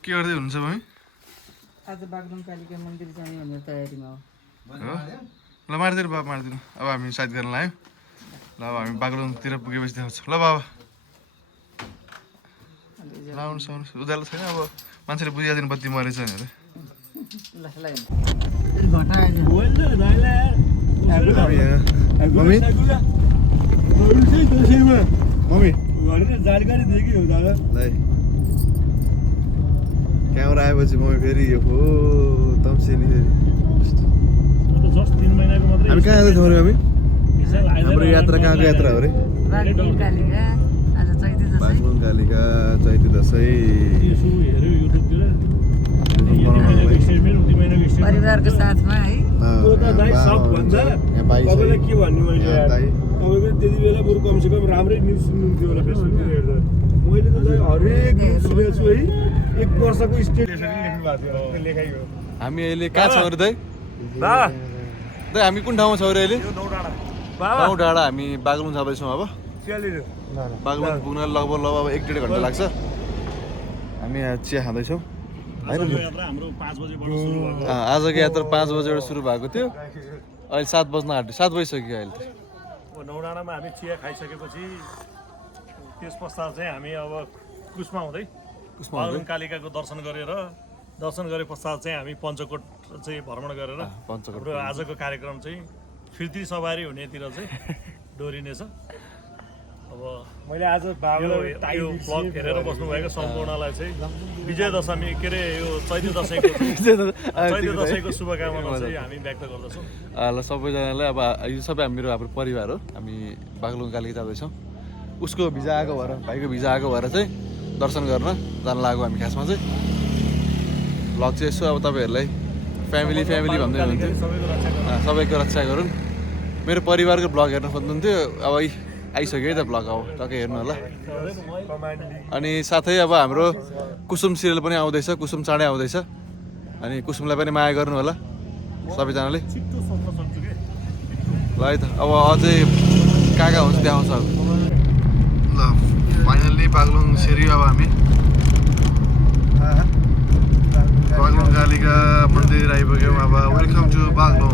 के गर्दै हुनुहुन्छ मम्मी? आज बागलुङ कालिका मन्दिर जाने भनेर तयारीमा हो। ल मारिदिनु बाबा मारिदिनु। अब हामी साइड गर्न लाग्यो। ल अब हामी बागलुङतिर पुगेपछि देखाउँछौँ। ल बाबा ल आउनुहोस् आउनुहोस्। उज्यालो छैन अब मान्छेले बुझिहाल्दैन बत्ती मरेछ भनेर। मम्मी मम्मी जानकारी दिएकै हो दादा। क्यामेरा आएपछि मम्मी फेरि यो हो तम्सिनी फेरि। जस्ट 3 महिनाको मात्रै हामी कहाँ जाँदैछौँ अरे हामी? हाम्रो यात्रा कहाँको यात्रा हो अरे? बागलुङ कालिका आज चैते दशैं। बागलुङ कालिका चैते दशैं यसो हेर्यो युट्युबतिर परिवारको साथमा है। त्यो त दाइ सबभन्दा तपाईँलाई के भन्नु मैले यार, तपाईँको त्यति बेला बरु कमसेकम राम्रै न्युज सुन्नुहुन्थ्यो होला फेसबुकतिर हेर्दा। मैले त दाइ हरेक न्युज सुनेको छु है। 1 वर्षको स्टेट लेख्नु भएको थियो त्यो लेखाइ हो। हामी अहिले कहाँ छौँ अरे दाइ? दादा दाइ हामी कुन ठाउँमा छौँ अरे अहिले? यो नौडाँडा गाउँ डाँडा। हामी बागलुङ जाँदैछौँ अब। चियालिरो बागलुङ पुग्न लगभग अब 1-1.5 घन्टा लाग्छ। हामी यहाँ चिया खाँदैछौँ आजको यात्रा हाम्रो 5 बजेबाट सुरु भएको। आजको यात्रा 5 बजेबाट सुरु भएको थियो। अहिले 7 बज्न आँट्यो। 7 बजिसक्यो अहिले त। नौडाँडामा हामी चिया खाइसकेपछि त्यस पश्चात चाहिँ हामी अब कुसमा हुँदै बागलुङ कालिकाको दर्शन गरे पश्चात चाहिँ हामी पञ्चकोट चाहिँ भ्रमण गरेर पञ्चकोट हाम्रो आजको कार्यक्रम चाहिँ फिर्ती सवारी हुनेतिर चाहिँ डोरिनेछ। अब मैले आज यो ब्लग हेरेर बस्नुभएको सम्पूर्णलाई चाहिँ विजय दशमी के अरे यो चैते दशैँको शुभकामना चाहिँ हामी व्यक्त गर्दछौँ। ल सबैजनालाई अब यो सबै हाम्रो परिवार हो। हामी बागलुङ कालिका जाँदैछौँ। उसको भिजा आएको भएर भाइको भिजा आएको भएर चाहिँ दर्शन गर्न जान लाग्यो हामी खासमा चाहिँ। भ्लग चाहिँ यसो अब तपाईँहरूलाई फ्यामिली भन्दै हुनुहुन्थ्यो। सबैको रक्षा गरौँ। मेरो परिवारको भ्लग हेर्न खोज्नुहुन्थ्यो। अब आइसक्यो है त भ्लग अब टक्कै हेर्नु होला। अनि साथै अब हाम्रो कुसुम सिरियल पनि आउँदैछ। कुसुम चाँडै आउँदैछ। अनि कुसुमलाई पनि माया गर्नु होला सबैजनाले। ल है त अब अझै कहाँ हुन्छ देखाउँछ अब। ल फाइनल्ली बागलुङ सेरी अब हामी बागलुङ कालिका मन्दिर आइपुग्यौँ। अब वेलकम टु बागलुङ।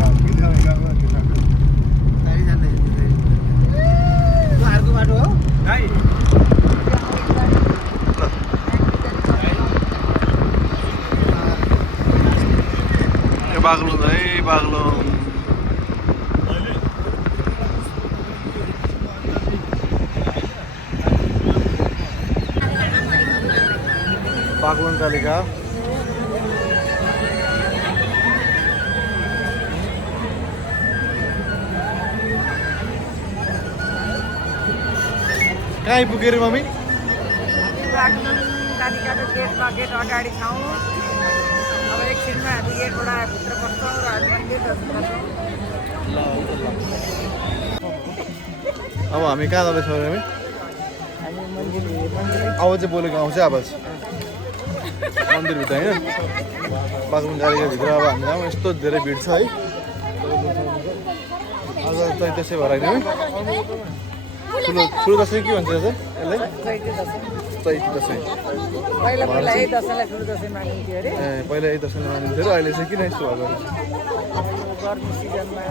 बागलुङ है बागलुङ। बागलुङ कालिका कहाँ आइपुग्यो रे मम्मी? बागलुङ कालिकाको गेट अगाडि छौँ। अब एकछिनमा हामी गेटबाट भित्र पस्छौँ र हामी मन्दिर दर्शन गर्छौँ। अब हामी कहाँ जाँदैछौँ हामी? हामी मन्दिर आवाज चाहिँ बोलेको आउँछ आवाज मन्दिरभित्र होइन बागलुङ कालिकाभित्र। अब हामी जाउँ। यस्तो धेरै भिड छ है आज चाहिँ त्यसै भएर होइन है। ठुलो दसैँ के भन्छ यसलाई? चैते दसैँ। पहिला यही दसैँलाई ठुलो दसैँ मानिन्थ्यो अरे। पहिला यही दसैँले मानिन्थ्यो र अहिले चाहिँ किन यस्तो भएको? गर्मी सिजनमा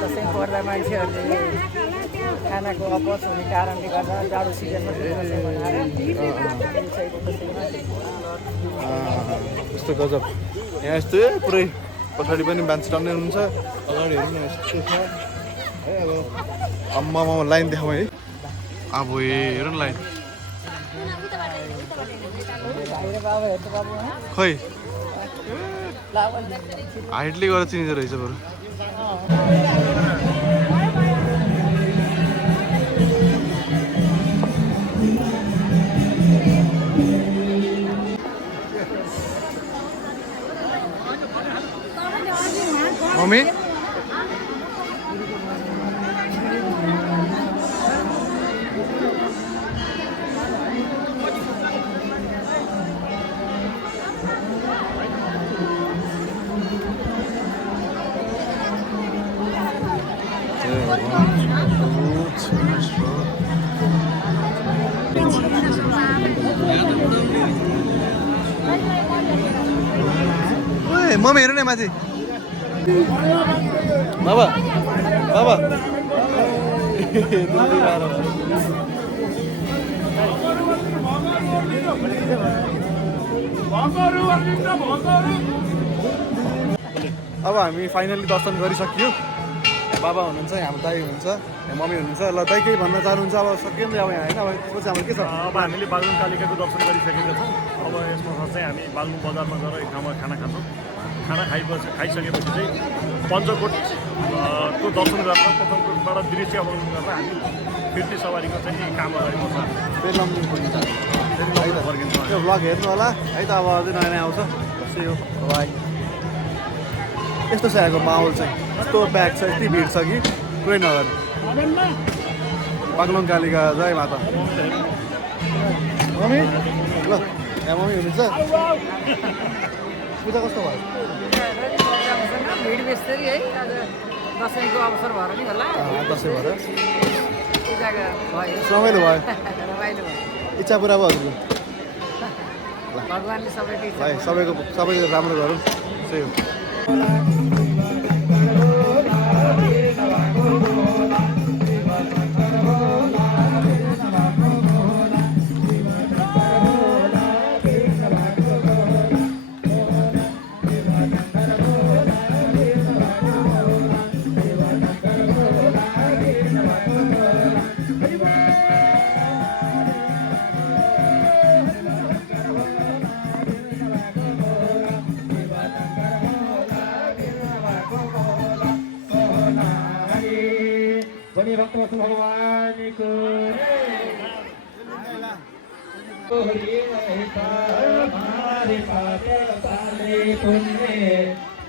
दसैँ पर्दा मान्छेहरूले खानाको अपच हुने कारणले गर्दा जाडो सिजनमा दसैँ मनाएर यस्तो गजब यहाँ यस्तो पुरै पछाडि पनि मान्छे टन्नै हुनुहुन्छ। अगाडि हेर्नु न यस्तो छ है। अब अम्मामा लाइन देखाउँ है। अब हेर्नु लाइन खै हाइटले गरेर चिनिँदो रहेछ बरु। मम्मी मम्मी हेर्नु न माथि बाबा बाबा अब हामी फाइनली दर्शन गरिसक्यो बाबा हुनुहुन्छ हाम्रो दाई हुनुहुन्छ मम्मी हुनुहुन्छ ल दाई केही भन्न चाहनुहुन्छ अब सकियो नि त अब यहाँ होइन अब हाम्रो के छ अब हामीले बागलुङ कालिकाको दर्शन गरिसकेका छौँ अब यसमा चाहिँ हामी बागलुङ बजारमा गएर एक ठाउँमा खाना खान्छौँ खाना खाइसकेपछि चाहिँ पञ्चकोटको दर्शन गरेर पञ्चकोटबाट दृश्य अवलोकन गरेर हामी फिर्ती सवारीको चाहिँ काम अगाडि बढ्छ फेरि लम्बु फर्किन्छ त्यो भ्लग हेर्नु होला है त अब अझै नयाँ नयाँ आउँछ त्यस्तै हो बाई यस्तो छ यहाँको माहौल चाहिँ यस्तो प्याक छ यति भिड छ कि कुरै नगर्नु बागलुङ कालिका जय माता मम्मी ल यहाँ मम्मी हुनुहुन्छ पूजा कस्तो भयो भिड बेस्तरी है आज दसैँको अवसर भएर नि होला दसैँ भएर पूजा भयो रमाइलो भयो रमाइलो भयो इच्छा पुरा भयो हजुरको भगवान्ले सबैको इच्छा भाइ सबैको राम्रो गरौँ त्यही हो भक्त भगवानको हमारे पाले पुण्य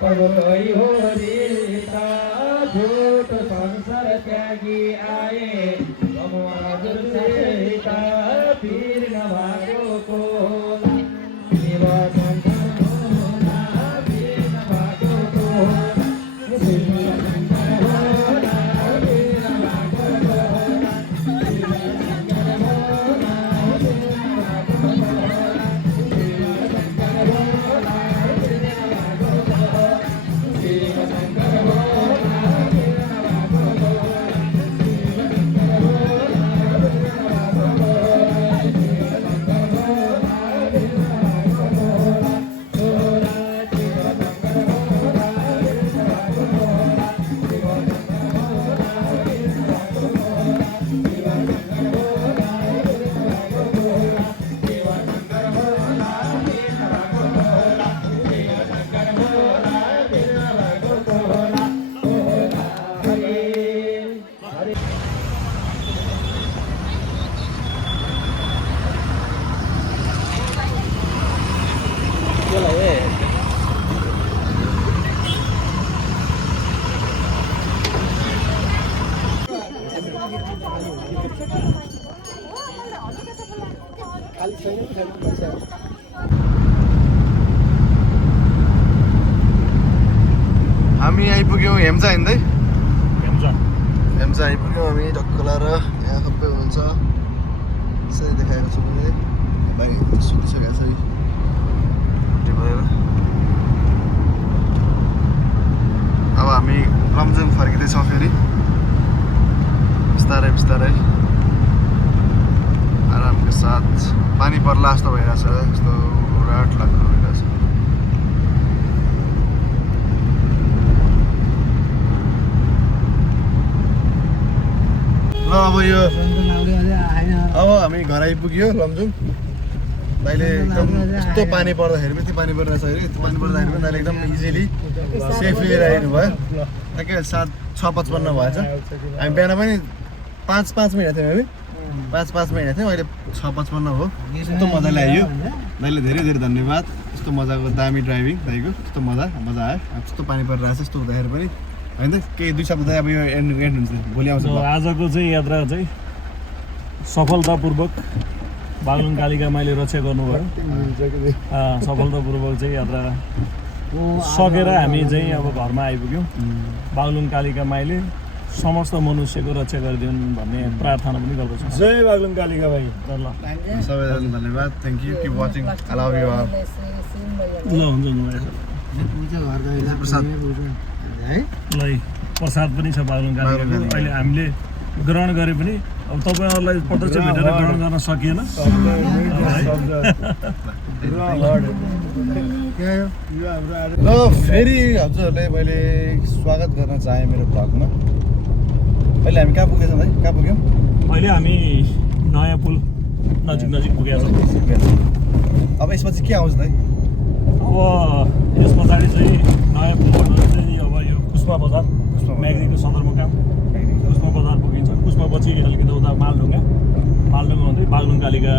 पगोई हो रीता झूठ संसार त्यागी आए भगवान सीता पीर नभागो को निवासन हामी आइपुग्यौँ हेम्चा हिँड्दै हेम्चा आइपुग्यौँ हामी ढक्कला र यहाँ सबै हुनुहुन्छ यसरी देखाएको छु मैले भाइ सुनिसकेको छ छुट्टी भएर अब हामी लमजुङ फर्किँदैछौँ फेरि बिस्तारै बिस्तारै आरामको साथ पानी पर्ला जस्तो भइरहेछ यस्तो राट लाग्दो भइरहेछ ल अब यो अब हामी घर आइपुग्यो लमजुङ दाइले एकदम यस्तो पानी पर्दाखेरि पनि पानी परिरहेछ अरे यस्तो पानी पर्दाखेरि पनि दाइले एकदम इजिली सेफली लिएर आइदिनु भयो ठ्याक्कै 6:55 भएछ हामी बिहान पनि 5 मिनट थियौँ हामी 5 मिनट थियौँ अहिले 6:55 हो यस्तो मजाले आयो दाइले धेरै धेरै धन्यवाद यस्तो मजाको दामी ड्राइभिङ दाइको यस्तो मजा आयो यस्तो पानी परिरहेछ यस्तो हुँदाखेरि पनि होइन केही 2 शब्द अब यो एन्ड हुन्छ भोलि आउँछ आजको चाहिँ यात्रा चाहिँ सफलतापूर्वक बागलुङ कालिका माईले रक्षा गर्नुभयो सफलतापूर्वक चाहिँ यात्रा सकेर हामी चाहिँ अब घरमा आइपुग्यौँ बागलुङ कालिका माईले समस्त मनुष्यको रक्षा गरिदिउन् भन्ने प्रार्थना पनि गर्दछु जय बागलुङ कालिका माई ल सबैजना धन्यवाद thank you keep watching I love you all ल हुन्छ प्रसाद है लै प्रसाद पनि छ बागलुङ कालिकाको अहिले हामीले ग्रहण गरे पनि अब तपाईँहरूलाई प्रत्यक्ष भेटेर ग्रहण गर्न सकिएन र फेरि हजुरहरूले मैले स्वागत गर्न चाहेँ मेरो भ्लगमा। अहिले हामी कहाँ पुगेछौँ है? कहाँ पुग्यौँ? अहिले हामी नयाँ पुल नजिक पुगेका छौँ। अब यसपछि के आउँछ त है? अब यस पछाडि चाहिँ नयाँ पुलबाट चाहिँ अब यो कुस्मा बजार म्याग्दीको सदरमुकाम कुस्मा बजार पुगिन्छ। कुस्मापछि अलिकति उता मालढुङ्गा हुँदै बागलुङ कालिका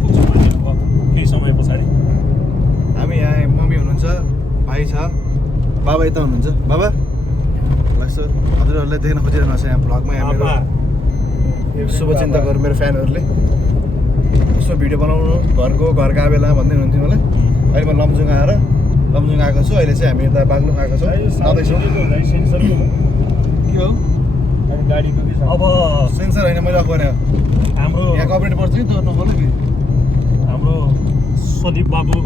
पुग्छौँ हामी अब केही समय पछाडि। हामी यहाँ मम्मी हुनुहुन्छ, भाइ छ, बाबा यता हुनुहुन्छ। बाबा लाग्छ हजुरहरूलाई देख्न खोजिरहनु छ यहाँ भ्लगमा। यहाँ मेरो शुभचिन्तकहरू मेरो फ्यानहरूले यसो भिडियो बनाउनु घरको बेला भन्दै हुनुहुन्थ्यो मलाई। अहिले म लमजुङ आएको छु। अहिले चाहिँ हामी यता बागलुङ आएको छौँ, आउँदैछौँ। के हो गाडीको अब सेन्सर होइन मैले अखबार हाम्रो यहाँ कपरेट पर्छ कि त्यो नखोल कि हाम्रो सदीप बाबु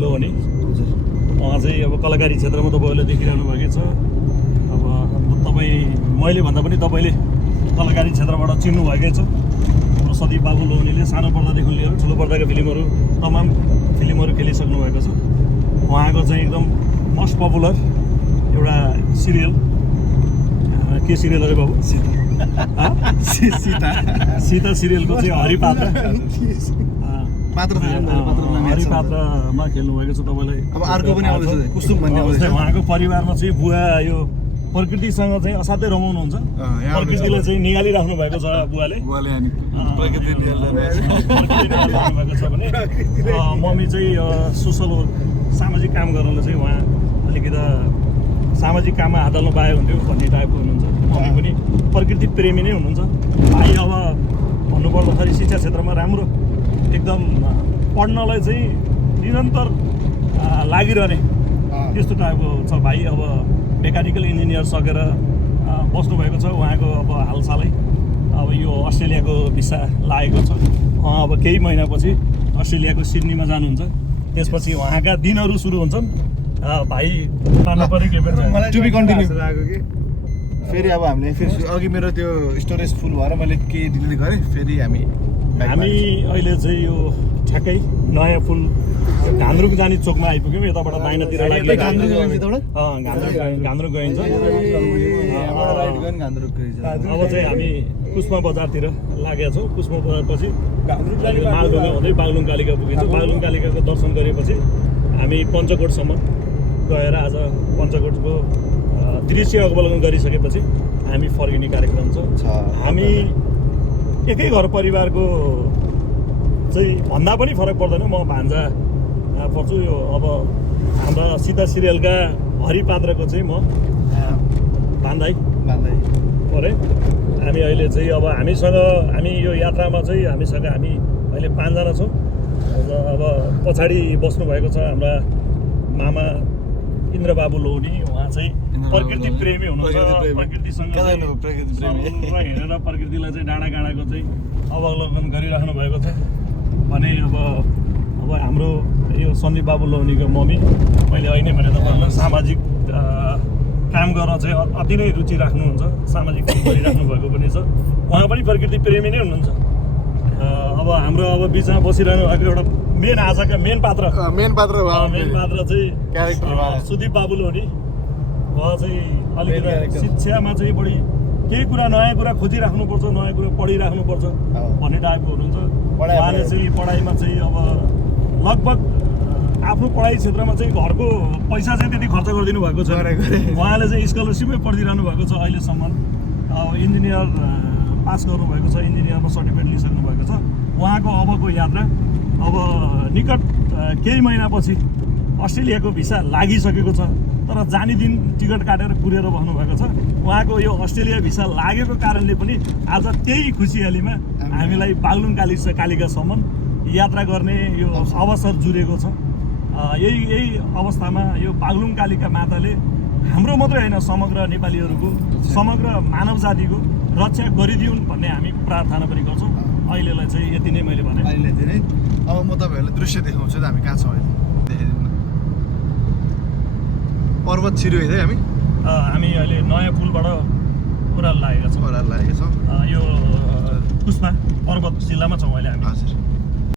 लोहनी हजुर उहाँ चाहिँ अब कलाकारी क्षेत्रमा तपाईँहरूले देखिरहनु भएको छ। अब तपाईँ मैले भन्दा पनि तपाईँले कलाकारी क्षेत्रबाट चिन्नु भएकै छ। हाम्रो सदीप बाबु लोहनीले सानो पर्दादेखि लिएर ठुलो पर्दाको तमाम फिल्महरू खेलिसक्नु भएको छ। उहाँको चाहिँ एकदम मोस्ट पपुलर एउटा सिरियल के सिरियल अरे बाबु? सीता सिरियलको चाहिँ हरिपात्र हरिपात्रमा खेल्नुभएको छ तपाईँलाई। अब अर्को पनि आउँदैछ कुसुम भन्ने आउँदैछ। उहाँको परिवारमा चाहिँ बुवा यो प्रकृतिसँग चाहिँ असाध्यै रमाउनुहुन्छ। प्रकृतिलाई चाहिँ निहालिराख्नु भएको छ बुवाले प्रकृति भएको छ भने मम्मी चाहिँ सोसल सामाजिक काम गर्नलाई चाहिँ उहाँ अलिकति सामाजिक काममा हात हाल्नु पाए हुन्थ्यो भन्ने टाइपको हुनुहुन्छ। मम्मी पनि प्रकृति प्रेमी नै हुनुहुन्छ। भाइ अब भन्नुपर्दाखेरि शिक्षा क्षेत्रमा राम्रो एकदम पढ्नलाई चाहिँ निरन्तर लागिरहने त्यस्तो टाइपको छ भाइ। अब मेकानिकल इन्जिनियर सकेर बस्नुभएको छ। उहाँको अब हालसालै अब यो अस्ट्रेलियाको भिसा लागेको छ। अब केही महिनापछि अस्ट्रेलियाको सिडनीमा जानुहुन्छ। त्यसपछि उहाँका दिनहरू सुरु हुन्छन्। भाइ पार्नु पऱ्यो के पनि टु बी कन्टिन्यू फेरि अब हामीले फेरि अघि मेरो त्यो स्टोरेज फुल भएर मैले के डिलिट गरेँ। फेरि हामी अहिले चाहिँ यो ठ्याक्कै नयाँ पुल घान्द्रुक जाने चोकमा आइपुग्यौँ। यताबाट दाहिनेतिर लाग्यो घान्द्रुक गइन्छ। अब चाहिँ हामी कुस्मा बजारतिर लागेका छौँ। कुस्मा बजारपछि मालढुङ्गा हुँदै बागलुङ कालिका पुगिन्छ। बागलुङ कालिकाको दर्शन गरेपछि हामी पञ्चकोटसम्म गएर आज पञ्चकोटको दृश्य अवलोकन गरिसकेपछि हामी फर्किने कार्यक्रम छ। हामी एकै घर परिवारको चाहिँ भन्दा पनि फरक पर्दैन। म भान्जा पर्छु। यो अब हाम्रा सीता सिरियलका हरिपात्रको चाहिँ म बान्दै परे। हामी अहिले चाहिँ अब हामी यो यात्रामा चाहिँ हामी अहिले 5 जना छौँ। अब पछाडि बस्नुभएको छ हाम्रा मामा इन्द्रबाबु लोहनी। उहाँ चाहिँ प्रकृति प्रेमी हुनुहुन्छ। प्रकृतिसँग हेरेर प्रकृतिलाई चाहिँ डाँडाकाँडाको चाहिँ अवलोकन गरिराख्नु भएको छ भने अब हाम्रो यो सन्दीप बाबु लोहनीको मम्मी मैले अहिले भने तपाईँहरूलाई सामाजिक काम गर्न चाहिँ अति नै रुचि राख्नुहुन्छ। सामाजिक काम गरिराख्नु भएको पनि छ। उहाँ पनि प्रकृति प्रेमी नै हुनुहुन्छ। अब हाम्रो बिचमा बसिरहनु भएको एउटा आजका मेन पात्र चाहिँ सुदीप बाबु लोहनी। उहाँ चाहिँ अलिकति शिक्षामा चाहिँ बढी केही कुरा नयाँ कुरा खोजिराख्नुपर्छ, नयाँ कुरा पढिराख्नुपर्छ भन्ने टाइपको हुनुहुन्छ। उहाँले चाहिँ पढाइमा चाहिँ अब लगभग आफ्नो पढाइ क्षेत्रमा चाहिँ घरको पैसा चाहिँ त्यति खर्च गरिदिनु भएको छ। उहाँले चाहिँ स्कलरसिपै पढिरहनु भएको छ अहिलेसम्म। इन्जिनियर पास गर्नुभएको छ, इन्जिनियरमा सर्टिफिकेट लिइसक्नु भएको छ। उहाँको अबको यात्रा अब निकट केही महिनापछि अस्ट्रेलियाको भिसा लागिसकेको छ। तर जाने दिन टिकट काटेर कुरेर बस्नुभएको छ। उहाँको यो अस्ट्रेलिया भिसा लागेको कारणले पनि आज त्यही खुसियालीमा हामीलाई बागलुङ कालिकासम्म यात्रा गर्ने यो अवसर जुरेको छ। यही अवस्थामा यो बागलुङ कालिका माताले हाम्रो मात्रै होइन समग्र नेपालीहरूको समग्र मानव जातिको रक्षा गरिदिउन् भन्ने हामी प्रार्थना पनि गर्छौँ। अहिलेलाई चाहिँ यति नै मैले भने। अहिले धेरै अब म तपाईँहरूलाई दृश्य देखाउँछु त हामी कहाँ छौँ अहिले देखाइदिउँ न। पर्वत छिर्यो है हामी हामी अहिले नयाँ पुलबाट ओह्रालो लागेका छौँ ओह्रालो लागेका छौँ यो उसमा पर्वत जिल्लामा छौँ अहिले हामी हजुर